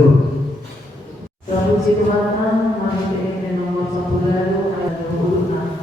jalur. Puji Tuhan, mari kita nomor 1 lalu ayat 26.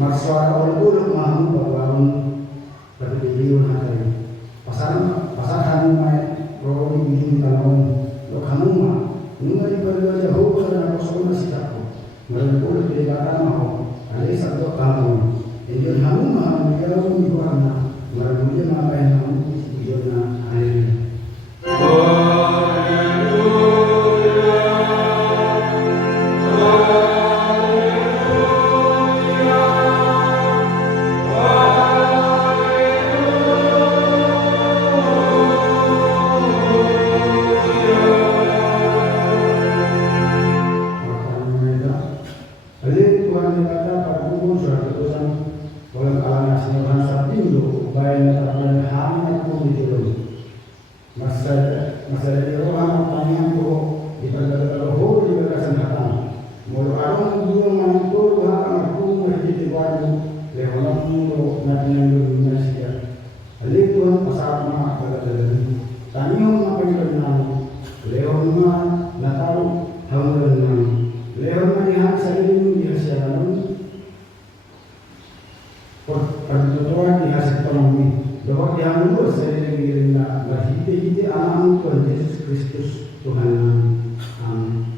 Marsuara ulul mahu bawang berdiriun hari. Pasaran mai roh ini talon lo kanuma. Nungai berdoa jauh karena kosong sikapku. Mereka di belakang mahu. Ada satu tamu. Jadi kanuma dia pun di mana. Mereka dia ngapain kamu di zona air. Masa di ruang panjang ibadah roh ibadah kesehatan. Mulu arung dua mantul ha aku masjid wadu leholam mulu nabiyan dunia sia. Ali Tuhan pasal ma pada dalam. Tanyong apa yang benar? Lehon ma nataru hamulan nam. Lehon ma dihan saling dihasilkan. Pertuturan dihasil ekonomi. Dapat dihamul saling dirinda. Berhiti anak Tuhan Yesus Kristus Tuhan. Amin.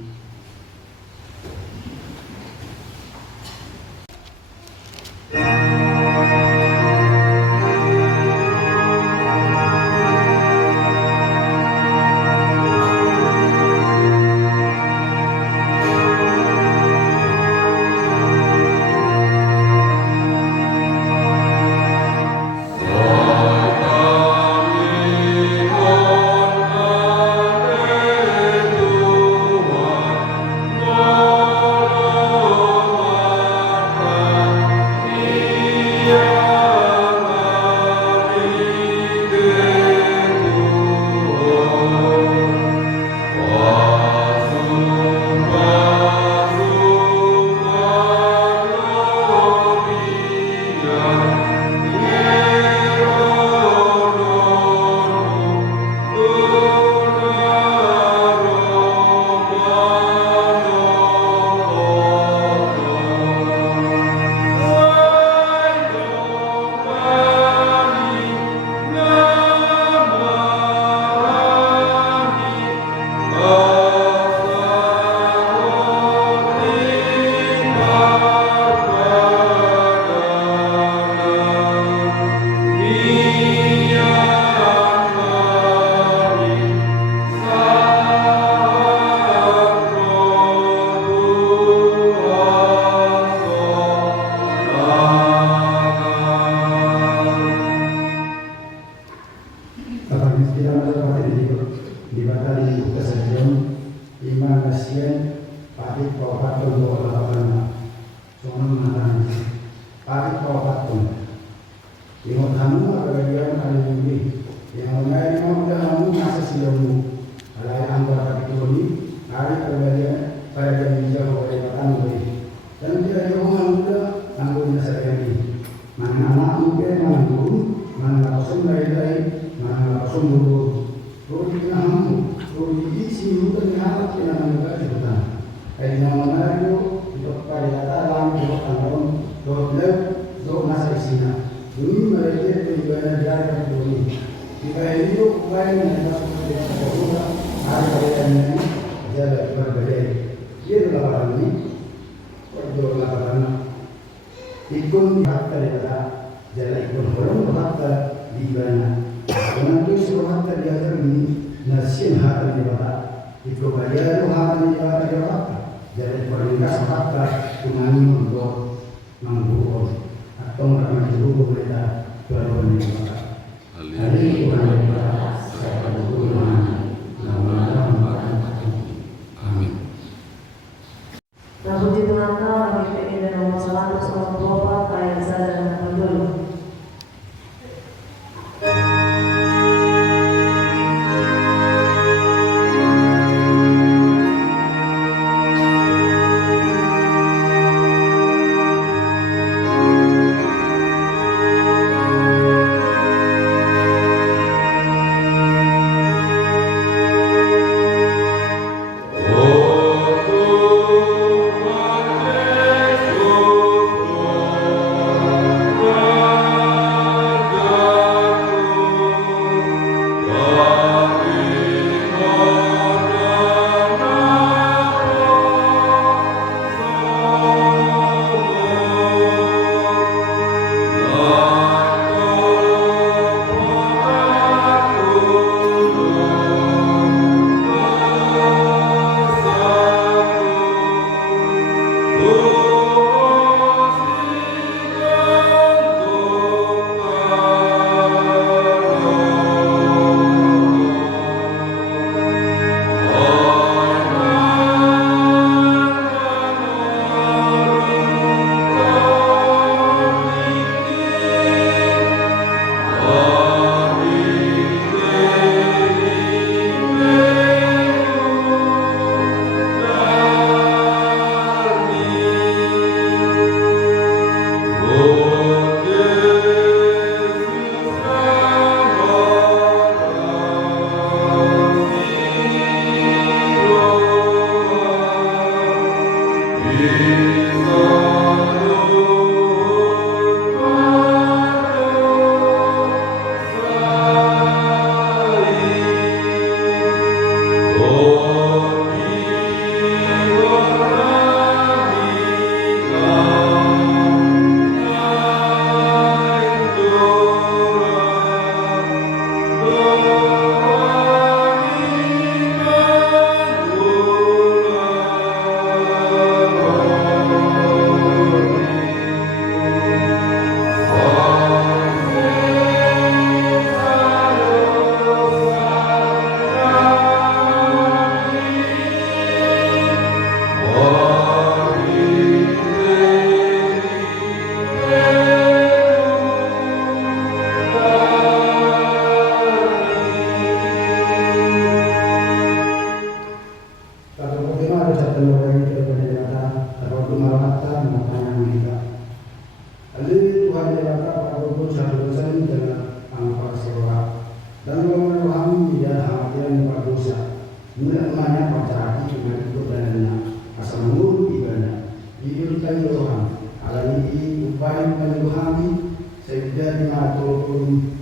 turun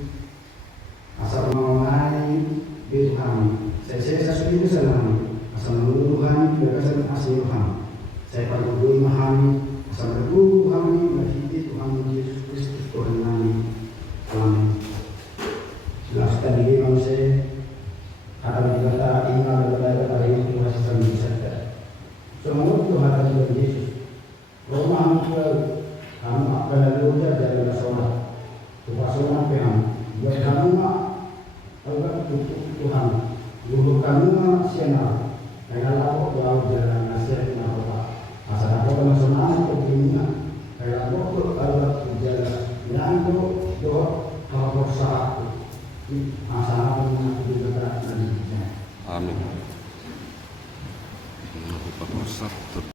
asal mengenai di Tuhan. Saya sudah senang asal menguruhan berdasarkan asli Tuhan. Saya perlu memahami asal berguru kami menghidupkan Tuhan Yesus Kristus Tuhan kami. Amin. Jelaskan diri manusia akan dikata ingat dan pada itu Tuhan sesama bisa. Semua Tuhan Tuhan Yesus. Roma Angkel kamu akan ada dari sholat. Tupasonan Tuhan. Buat kamu agak Tuhan. Dulu kamu siapa? Kayak apa jauh jalan nasihat apa? Asal apa kamu senang kebingungan? Kayak apa agak jalan yang doa kalau bersatu. Asal apa yang kita nanti. Amin. Nomor 1.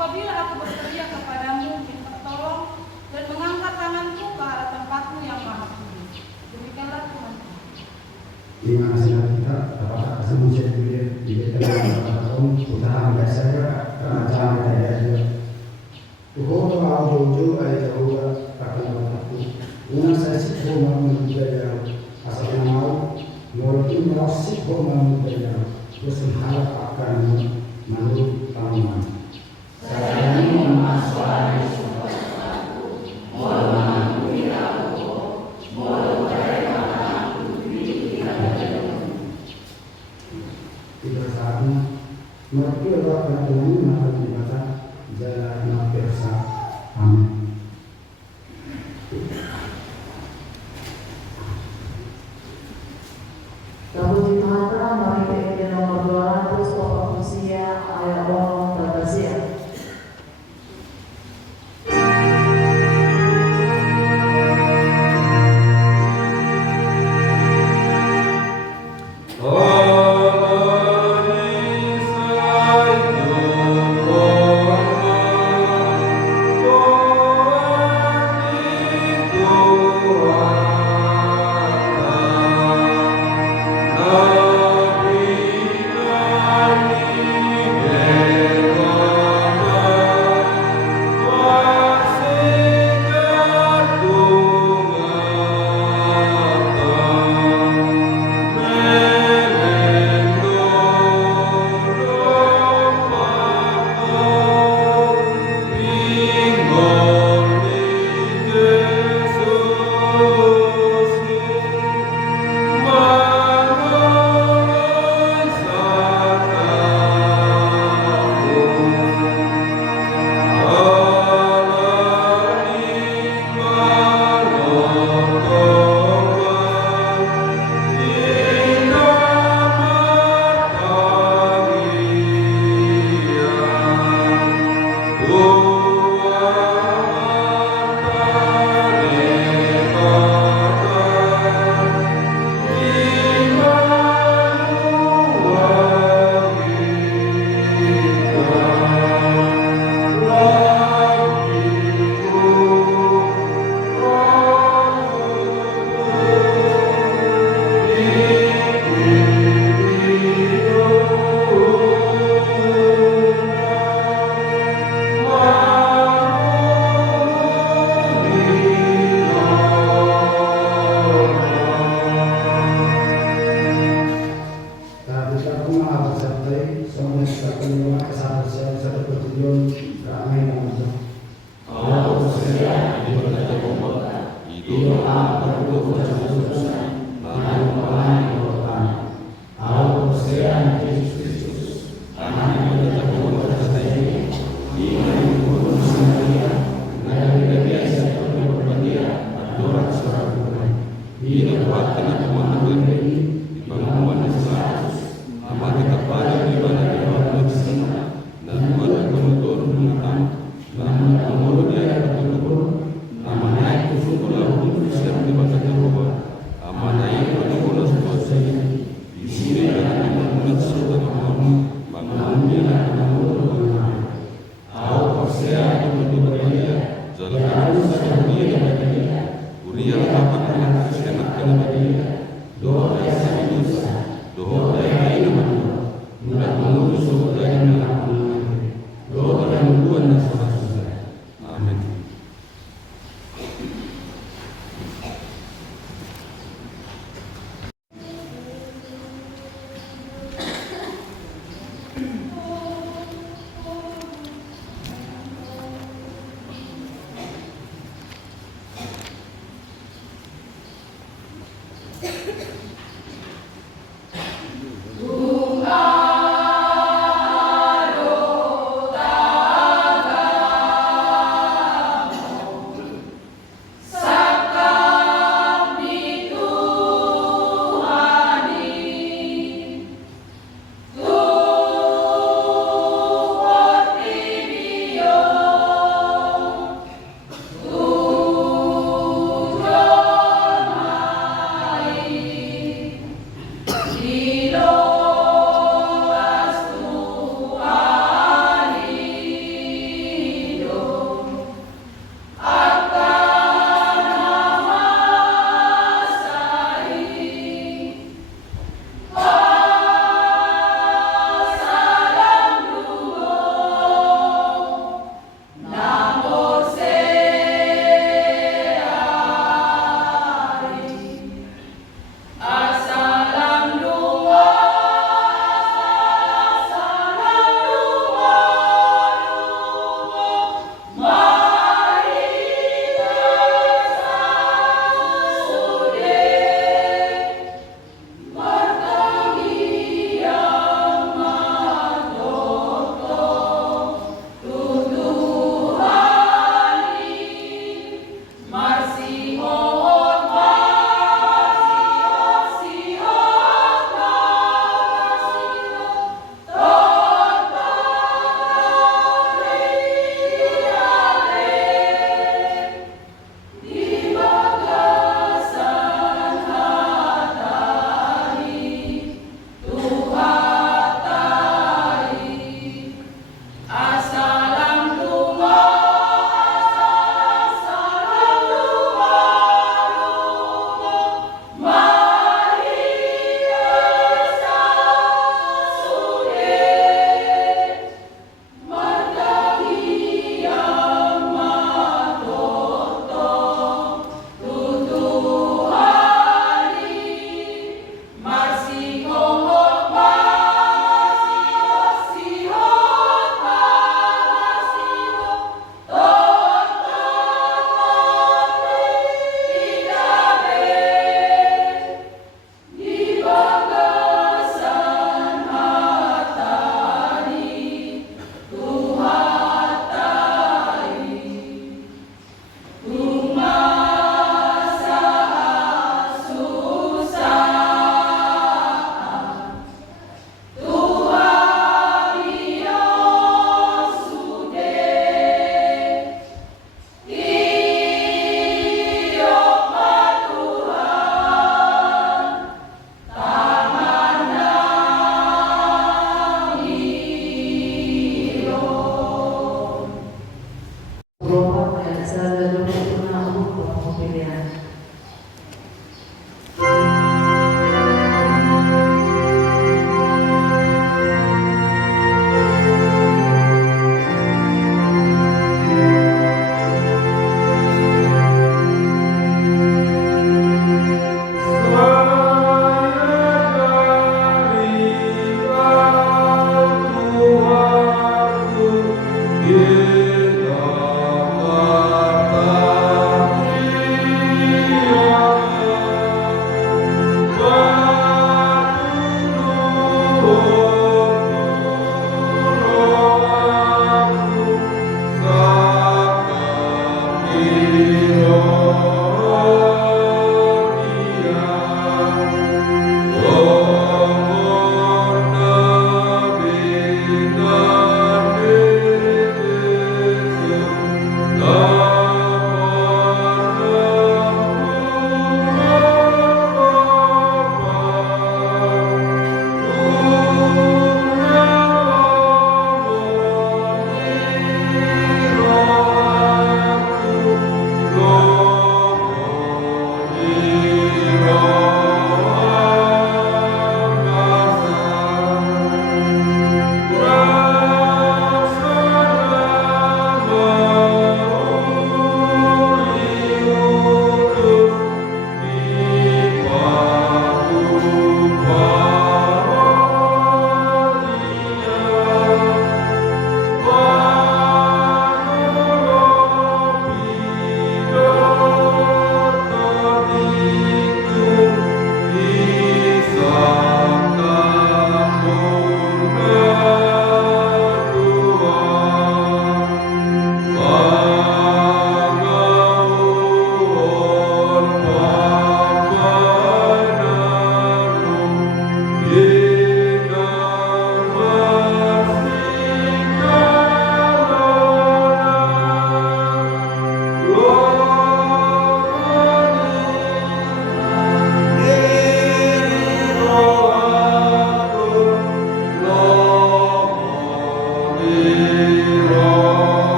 Apabila aku berteriak kepadamu, minta tolong, dan mengangkat tanganku ke arah tempatmu yang maha tinggi. Demikianlah Tuhan. Terima kasih kita dapat kesemuanya di tahun usaha biasa karena cara saya juga. Tuhan mau jujur ayat Tuhan akan berlaku. Dengan saya sih mau menjadi asal mau mungkin masih mau menjadi terus mengharap akan menurut tanaman. Saya ingin masuk Mereka adalah Tuhan yang akan dikata jalan nafsa. Amin. nomor 200 Bapak Musia Ayah Bawang Batasia.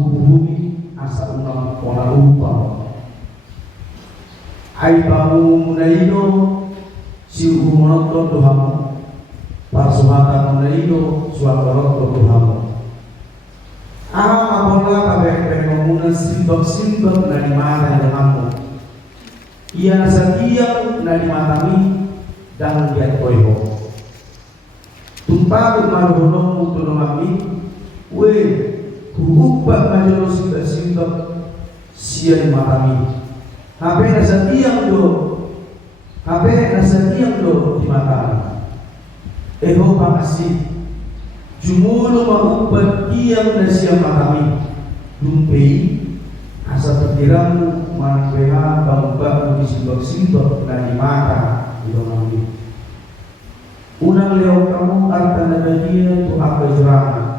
bumi asa unang pola upang ay bangu munaino si umunoto Tuhan parsuhata munaino suakoroto Tuhan apola pabek-pabek simbak-simbak na di mata ng amo iya sa tiyang na di matami dahil diat koiho tumpag marunong mo tulong kami we hubag majono simbak-simbak siya di matami hape nasa tiyang do di matami eho pakasi jumulo mahubad tiyang na siya matami dumpay asa pikiranmu manpeha bangba di simbak-simbak na di mata di kami unang leo kamu arta na dia tu apa jerana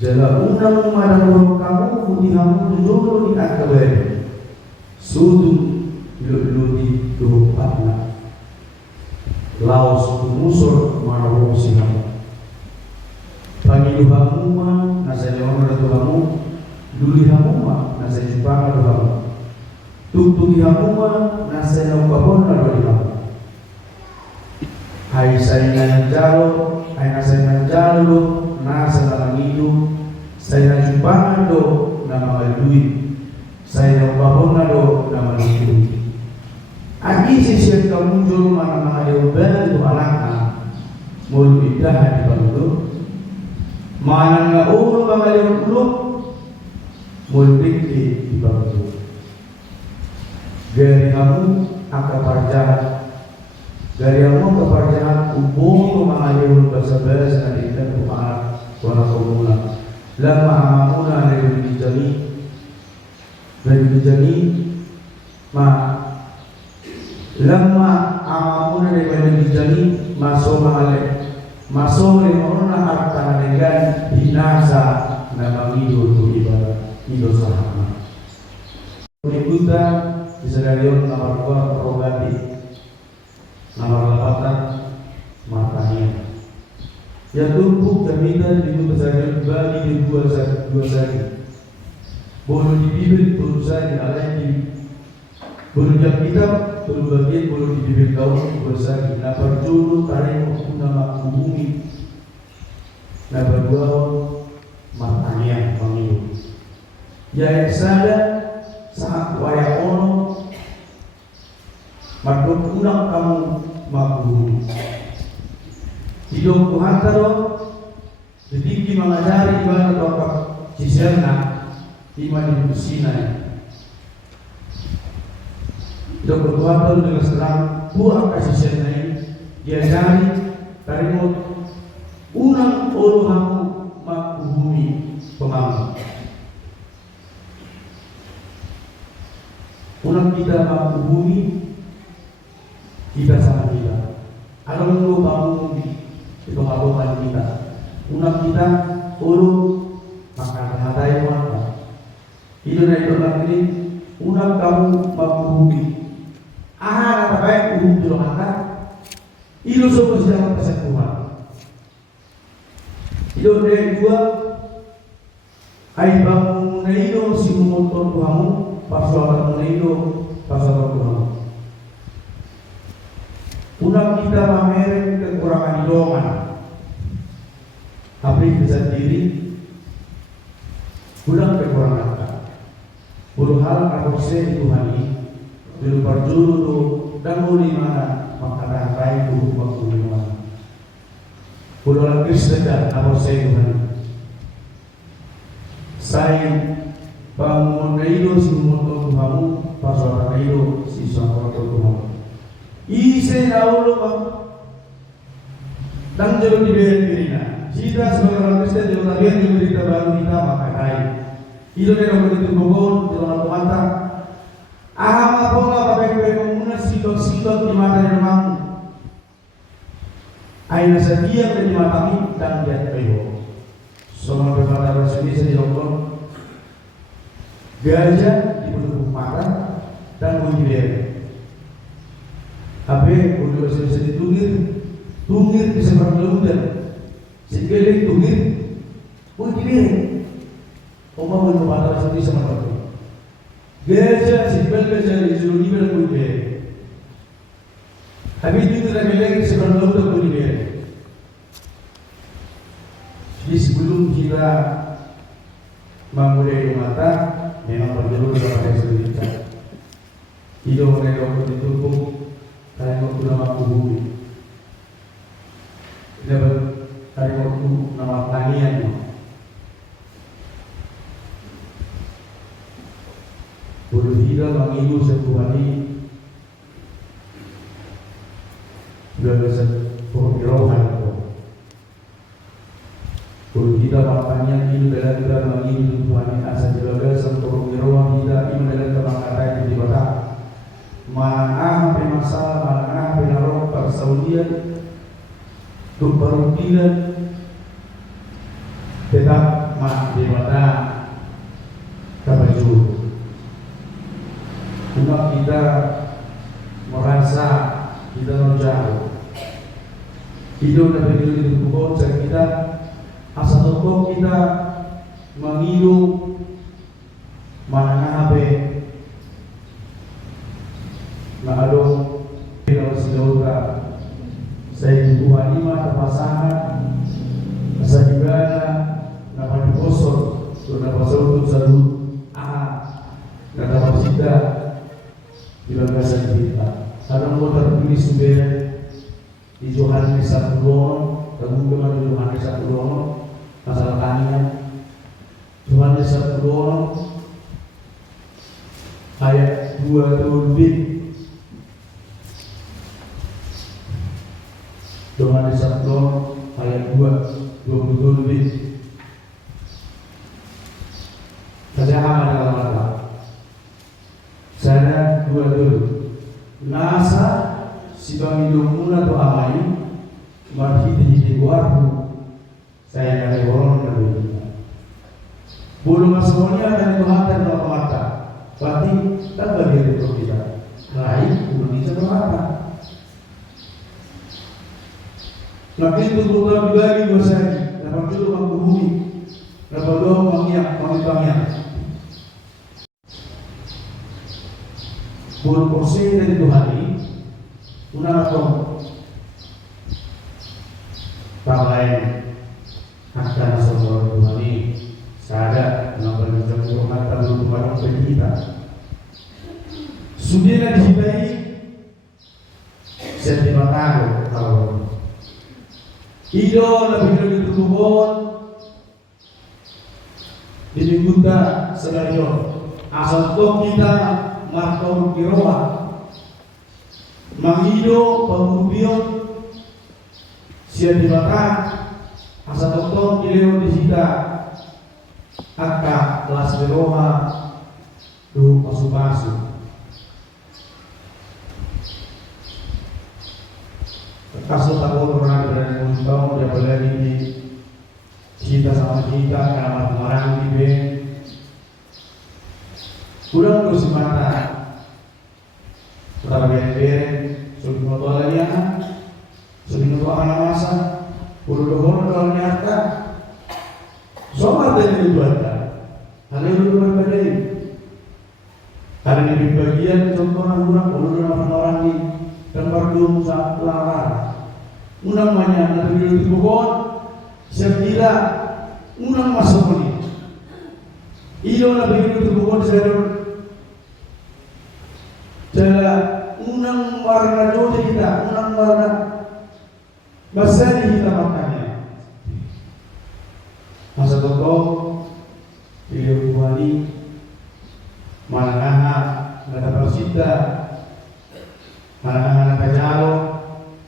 jala unang madang kamu mudihamu jolo di akawe sudu ilu di dohpatna laos kumusur marawo sihamu pangiduhamu ma nasa leon ratuhamu dulihamu ma nasa jupang ratuhamu tutuhihamu ma nasa naukapon ratuhamu hai saingan jalo hai nasaingan jalo nasa nalangidu saingan jupang do nama malduit saingan naukapon do nama malduit Agi sisir kamu muncul mana-mana dewan itu anaknya mulu idah di bangku mana nggak bang dewan uluk mulu di bangku dari kamu akan parjahat dari kamu ke parjahat ubung mana dewan bahasa-bahasa nanti kita kumaha warna kumula lama amamuna dari dijani ma lama amamuna daripada dijani masuk lehorna harta dengan binasa nama hidup ibadah hidup sahama berikutnya disadarion nomor 2 prerogatif nomor 8 matanya yang tumpuk jaminan itu besarnya bagi di dua sari boleh dibibit boleh saja alai boleh jam kitab boleh bagian boleh dibibit kaum bersagi na perjulu tarik nama bumi na berdua matanya pemilu ya sada saat waya ono madok unang kamu magbumi hidup Tuhan taro sedikit mengajari ibadah bapak ciserna iman di Sinai hidup Tuhan taro dengan serang buah kasih Sinai diajari tarimut unang uluhamu magbumi pemamu unang kita magbumi kita sama kita alam lu bangun itu haluan kita unang kita ulu maka hatai mata itu dari doang ini unang kamu magbumi kata baik uhum dulu kata itu semua sedang persekutuan itu dari dua ai bangun naido si motor kamu pasokan naido pasokan kamu unang kita pamerin kekurangan doang tapi bisa diri ulang kekurangan puluh hal harusnya Tuhan ini dulu perjuru dan di mana maka rapai itu waktu di mana puluh hal Kristen dan harusnya Tuhan saya bangun naido si motor kamu pasokan naido si sangkor kamu ise naulo bang dan jauh di bawah dirinya. Jika sebagai orang Kristen jauh tabiat di berita baru kita maka hai. Itu dari orang itu bogor di dalam mata. Aham apola pakai pemuna sitok di mata yang mampu. Aina setia di mata ini dan dia peyo. Semua berkata bersendiri di lokal. Gajah di pelupuk mata dan bunyi Abe boleh sedikit tungir bisa berkeludan, sekali tungir, boleh diberi. Oma mau batal sendiri sama aku. Gereja sibel gereja itu nivel kuliah. Habis itu kita lagi sebelum dokter kuliah. Jadi sebelum kita memulai mata, memang perlu kita sedikit. Hidup mereka waktu itu kalian waktu nama bumi. Dapat kalian waktu nama tanian. Boleh hidup mengilu sebuah ini. Sudah bisa perpirohan. Boleh hidup makanya ini dalam kita mengilu Tuhan ini asal jaga sempurna perpirohan kita ini dalam kebangkatan di bawah. Mana masalah, mana pengaruh persaudian, perumpilan, tetap di mana kebaju. Cuma kita merasa kita jauh. Hidup dapat hidup di tubuh kita, asal tubuh kita mengilu mana Ma'alum Bila Silauta Saya Tuhan Ima terpasangan Asa Ibana Napa Dikosor Napa Salut Napa Sita Bila Gasan kita Kadang mau terpilih sumber Di Yohanes 1 Tanggung kepada Yohanes 1 Masalah tanian Yohanes 1 Ayat 2 Yohanes 1 ayat 22 lebih. Saya dalam kata. Saya 2 Nasa si bangidumuna to amai marhiti warhu saya dari orang dari bulu masonia dan Tuhan dalam mata. Berarti tak bagi itu kita. Lain Indonesia bermata. Lakini tubuh dibagi dua segi, dapat dulu menghubungi, dapat dua mengiak. Bulu kursi dari Tuhan ini, unang atau tak lain akan sebuah Tuhan ini, sadar mengambil jangkauan mata belum barang bagi kita. Sudah dihitai, setiap tahun kalau Ido lebih dari tubuhon dimingguta sedario asal tok kita martor kiroa mangido pembubion siap dibata asal tok ileo disita akka kelas beroha du pasu-pasu kasus takut orang berani muntah dia berani di kita sama kita karena orang di B kurang terus mata kita beren sudah motor lagi sudah motor anak masa udah dohor nyata sobat dari ibadah hal itu berbeda hari ini bagian contoh orang orang di tempat dulu saat larang unang banyak dari dulu tibukon siap gila unang masuk ini iyo na begitu tibukon saya unang warna jodoh kita unang warna basah kita makannya masa toko pilih buani mana nggak persita mana kajalo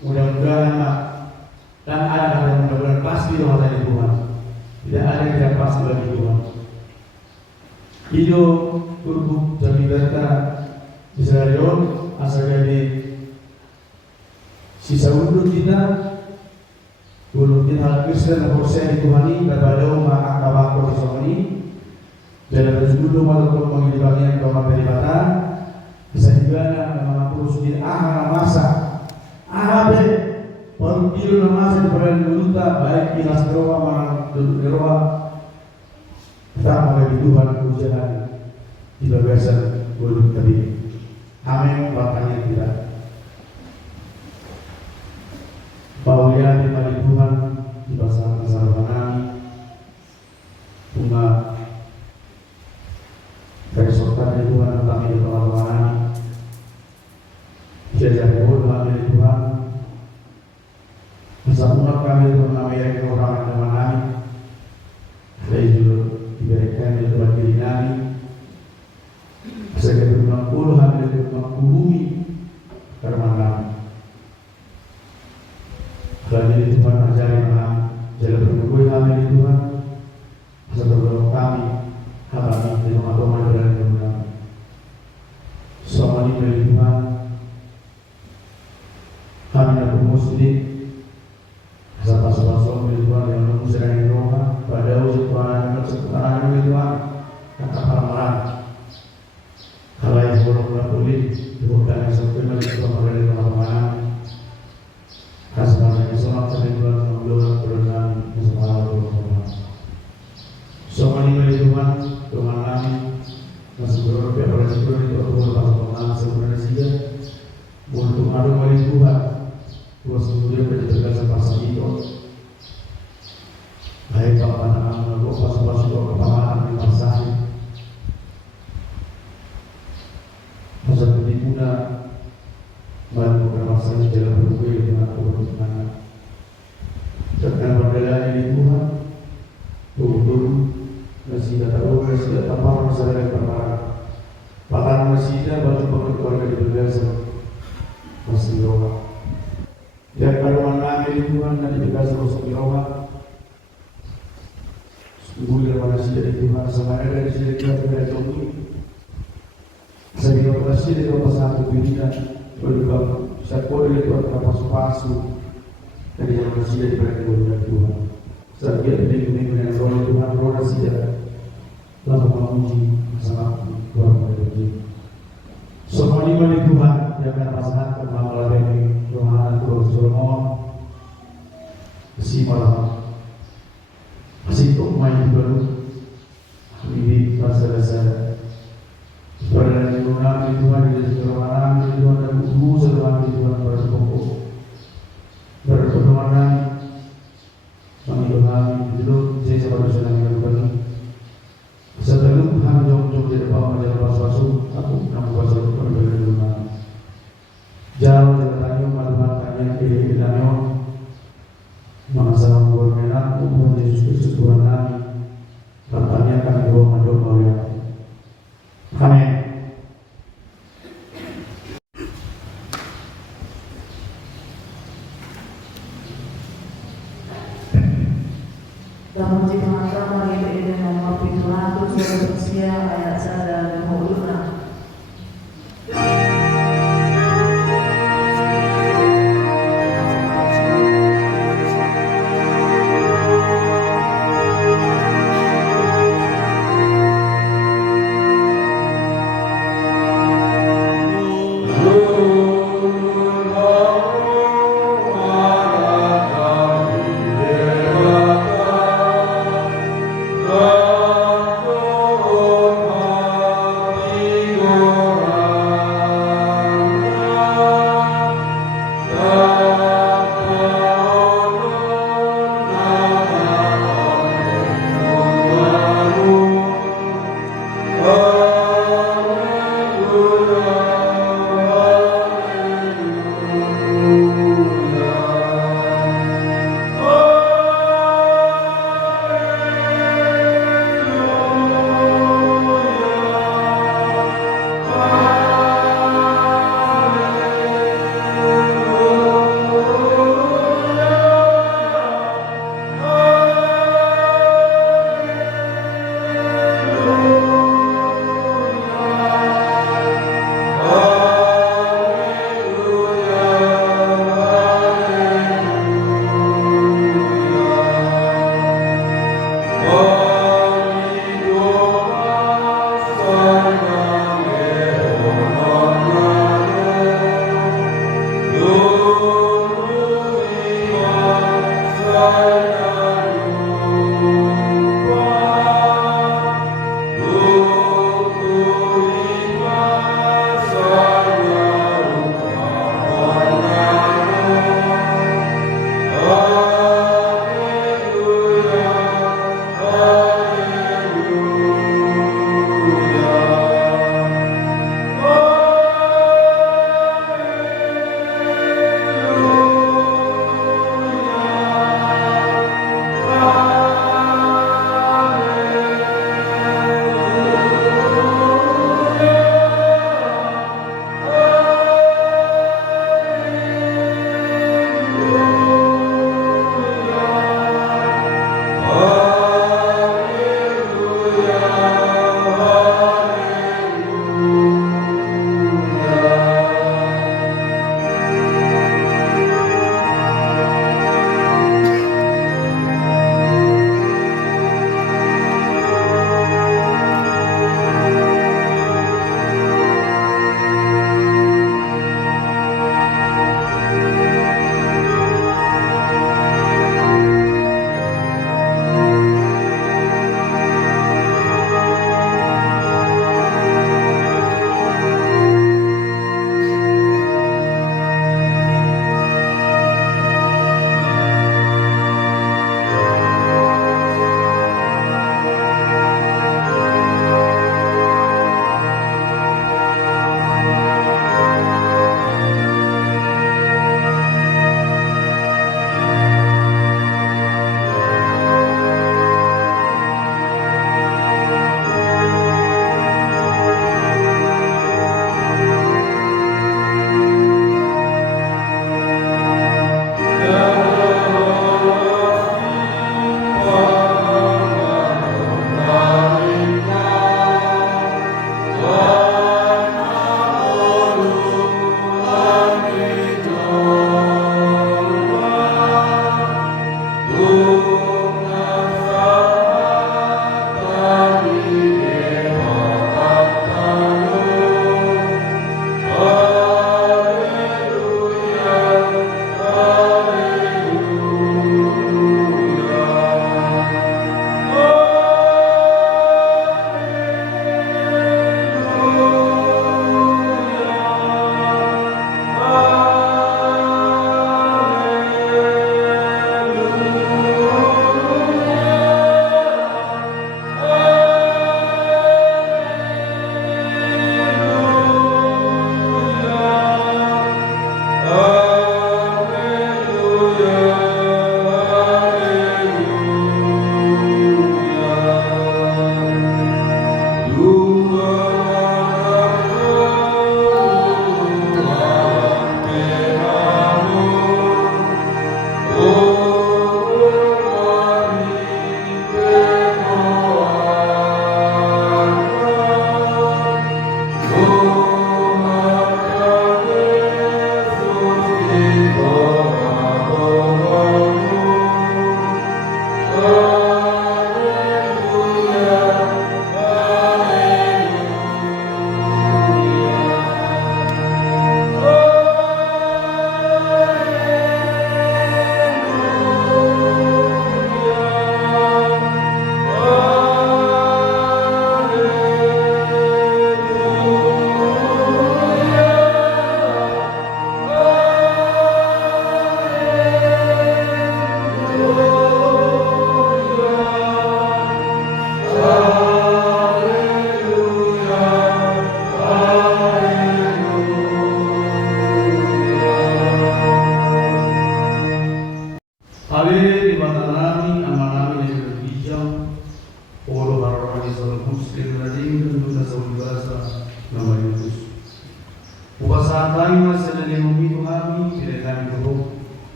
mudah-mudahan dan ada yang mudah-mudahan pasti doa dari Tuhan. Tidak ada yang tidak pasti bagi Tuhan. Hidup turut jadi data Israel asal dari sisa undur kita dulu kita Kristen dan proses di Tuhan ini daripada umat akabakor di jadi dulu waktu menghidupkan doa dari bata bisa juga terus di masa ahabe perlu masa di bulan baik ilas doa malam doa tak boleh Tuhan hujan di bagasan gunung tadi. Amin bapaknya tidak. Paulia di Tuhan di pasar Sarwanani bunga resortan di Tuhan kami di Sarwanani jajah pun kami di Tuhan bersama kami di Tuhan kami yang orang dengan kami saya juga diberikan di tempat diri kami saya berbulan puluhan dari tempat bumi karena kami kalau di Tuhan ajari kami jalan berkuih kami di Tuhan sebelum kami habis di rumah-rumah dan rumah semua dari Tuhan kami nak muslim asal-asal dari Tuhan yang muslim di rumah pada usia Tuhan sekarang dari Tuhan kata paramaran kalau yang boleh boleh bukan yang sebetulnya dari Tuhan dari Tuhan asal semua dari Tuhan mengeluarkan berenang semua Tuhan semua dari Tuhan Tuhan kami masih berdoa pada Tuhan itu aku berdoa sebenarnya saja untuk ada dari Tuhan Tuhan sendiri berjaga sepasang itu baik Bapak nama mengaku pas-pas itu kepalahan di pasang masa bertimuna bantu keramasan jalan berkuih dengan keberuntungan dengan perjalanan di Tuhan turun masih datang masih datang masalah yang perkara pakar masih ada bantu keluarga di Belanda masih doa dan kalau kami di Tuhan dan di Belanda masih doa Bulan masih dari Tuhan sama ada di sini kita tidak jauh saya bilang masih di dalam satu pilihan berubah saya boleh itu antara pasu-pasu dari yang masih dari berada di Tuhan saya bilang ini dengan roh Tuhan roh masih ada lalu memuji sama Tuhan memuji semua ini milik Tuhan yang akan pasangan kembali dari Tuhan terus Solomon si malam masih untuk main baru ini rasa-rasa pada Tuhan di Tuhan di Tuhan di Tuhan dan guru setelah di Tuhan berpokok berpertemuan kami Tuhan dulu saya sebagai sedang melakukan setelah Tuhan jauh-jauh di depan menjadi pas-pasu aku nama pas-pasu berbeda Tuhan jauh jalannya Tuhan kami pilih ilmu mengasah membuat umum Yesus Kristus Tuhan kami katanya kami doa mendoa oleh amin. Dalam Tuhan kami ini nomor 700 ayat 1 dan 26.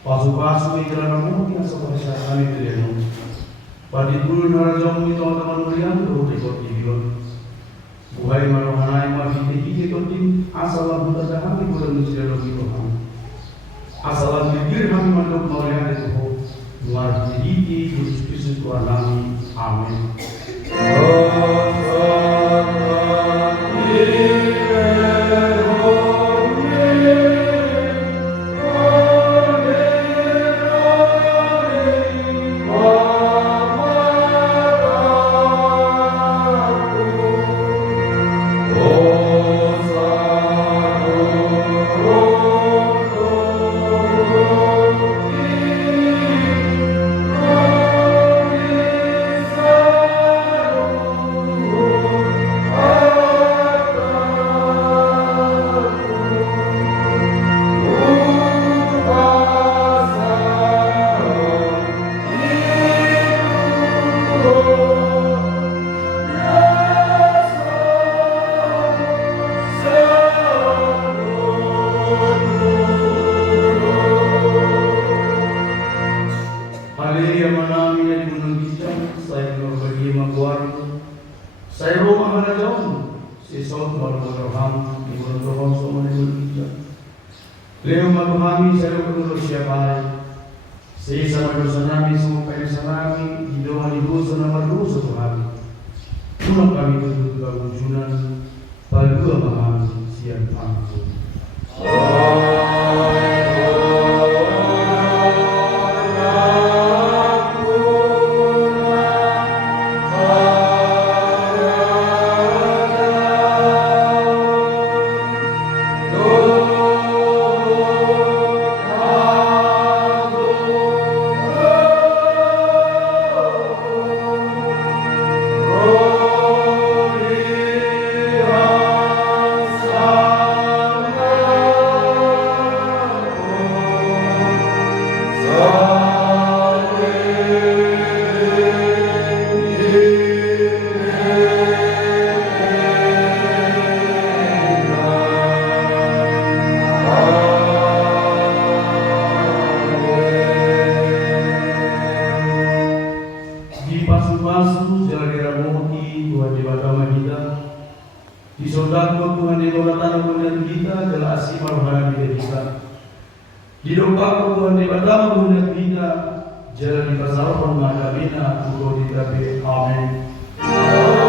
Pasu-pasu jalan kamu yang seperti kami terlihat. Pada dulu narajamu itu teman meriam terus ikut video. Buhay marohanay mabiti ikotin asalan buta kami bulan mencari lagi Tuhan. Asalan bibir kami mandok mawayang itu. Muar diri Yesus Kristus Tuhan kami. Amin. Leo maghami sa lugar siya sa isa madusa namin, sumupay sa namin, hidaw halibuso na maduso ko kami. Tunang kami tutut bagujunan, palua mahami siyang pangko. Di doa Tuhan di batang bulan kita jalan di pasar rumah kami na untuk ditapi. Amin.